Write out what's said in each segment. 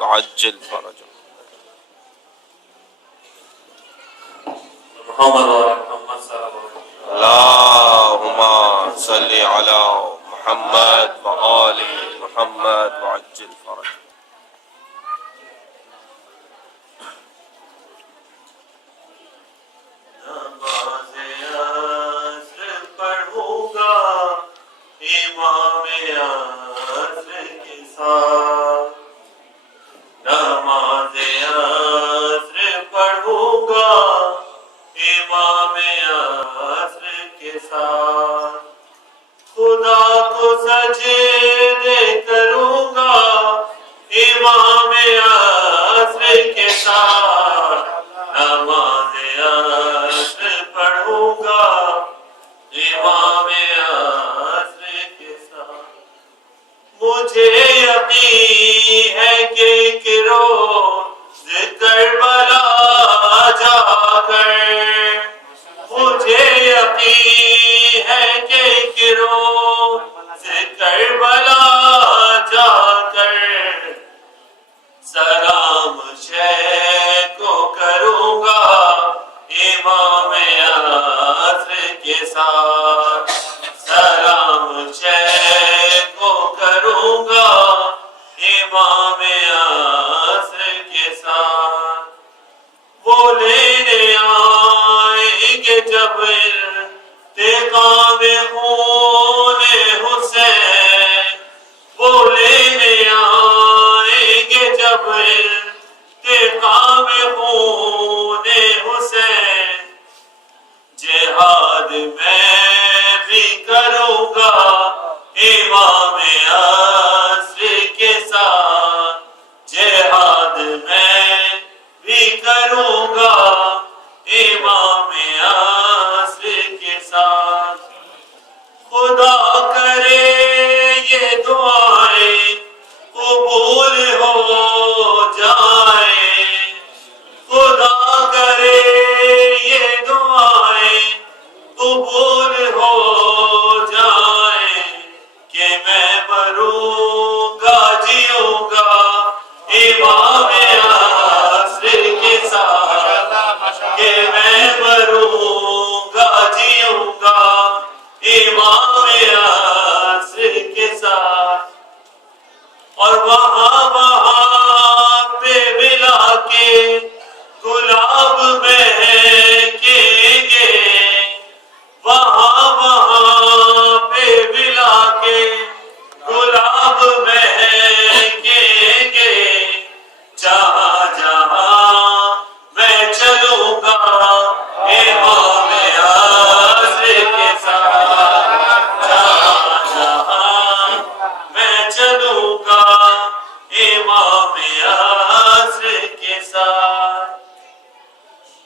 وعجل فرجه محمد وآل محمد صلی اللہ علیہ وسلم. اللهم صل على محمد وآل محمد وعجل فرجه. نماز عصر پڑھوں گا امام عصر کے ساتھ. نماز عصر پڑھوں گا امام عصر کے ساتھ. خدا کو سجدے کروں گا امام عصر کے ساتھ. نماز عصر پڑھوں گا امام عصر کے ساتھ. مجھے یقین ہے کہ ایک روز کربلا جا کر، مجھے یقین ہے کہ ایک روز کربلا جا کر سلام شیخ کو کروں گا امام عصر کے ساتھ. سلام شیخ کو کروں گا امام عصر کے ساتھ. وہ لینے آئیں گے جب انتقام خون حسین. وہ لینے آئیں گے جب انتقام خون حسین. جہاد میں بھی کروں گا امام عصر کے ساتھ. جہاد میں بھی کروں گا امام عصر کے ساتھ. خدا کرے یہ دعائیں قبول ہو جائیں. خدا کرے یہ دعائیں قبول ہو جائیں کہ میں مروں گا جیوں گا امام عصر کے ساتھ. کہ میں مروں گا جیوں گا امام عصر کے ساتھ. اور وہاں پہ ملا کے گلاب مہکیں گے. وہاں پہ ملا کے گلاب مہکیں گے. جہاں جہاں میں چلوں گا امام عصر کے ساتھ. جہاں جہاں میں چلوں گا امام عصر کے ساتھ.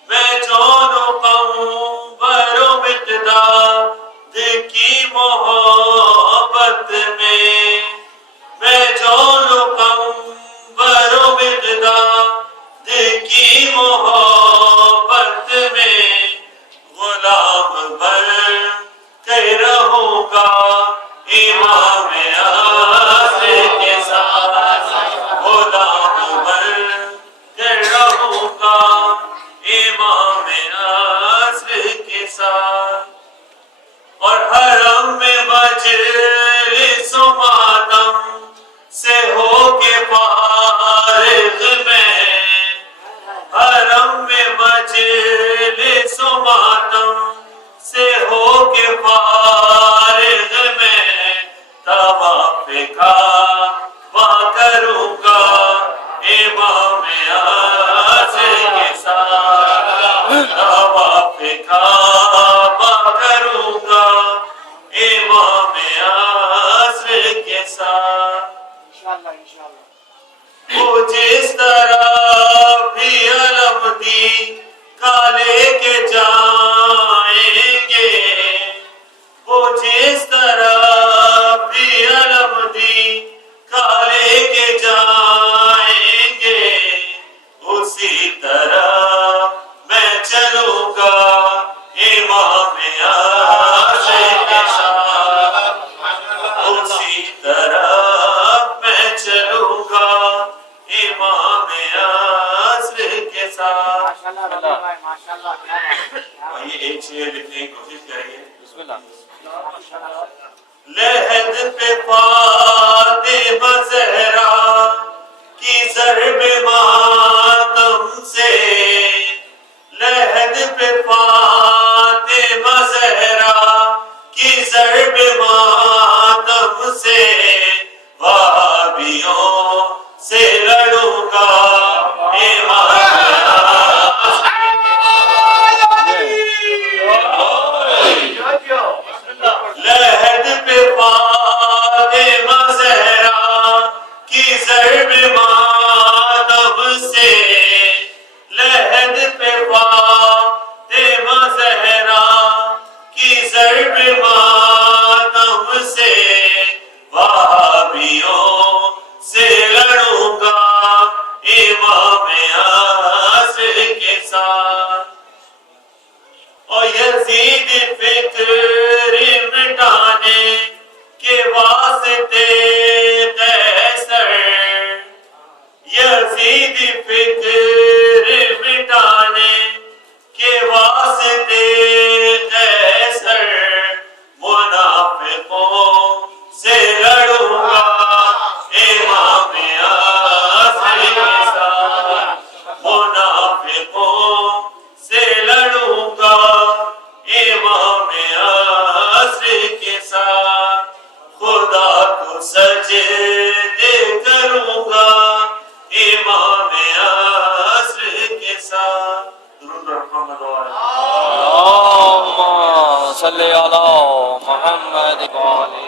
میں جون و قمر و مقداد کی محبت میں. میں جون و قمر و مقداد کی محبت میں غلام بن کے رہوں گا امام عصر کے ساتھ. غلام بن کے رہوں گا امام عصر کے ساتھ. اور حرم میں مجلس و ماتم سے ہو کے فارغ میں. حرم میں مجلس و ماتم سے ہو کے فارغ میں طواف کعبہ کروں گا امام عصر کے ساتھ. طواف کعبہ کروں گا امام عصر کے ساتھ. وہ جس طرح بھی علم دی کا لے کے جائیں گے. وہ جس طرح بھی علم دی کا لے کے جائیں گے. اسی طرح میں چلوں گا امام عصر کے ساتھ. اسی طرح میں چلوں گا ساتھ. ماشاءاللہ. آئیے ایک شعر لکھنے کی کوشش کریے. بسم اللہ. لحد پہ فاطمہ زہرا کی ضرب ماتم سے، لحد پہ فاطمہ زہرا کی ضرب ماتم سے، وہابیوں سے لڑوں گا امام لحد پہ فاطمہ زہرا کی ضرب ماتم سے، لحد پہ فاطمہ زہرا کی ضرب ماتم سے، وہابیوں سے لڑوں گا امام عصر کے ساتھ. اور یزید فکر مٹانے کے واسطے قیصر، یزید فکر مٹانے کے واسطے قیصر، منافقوں سے لڑوں گا امام عصر کے ساتھ، منافقوں سے لڑوں گا امام عصر کے ساتھ، خدا کو سجدے کروں گا امام عصر کے ساتھ. درود محمد اللہم صلی علی محمد و آلہ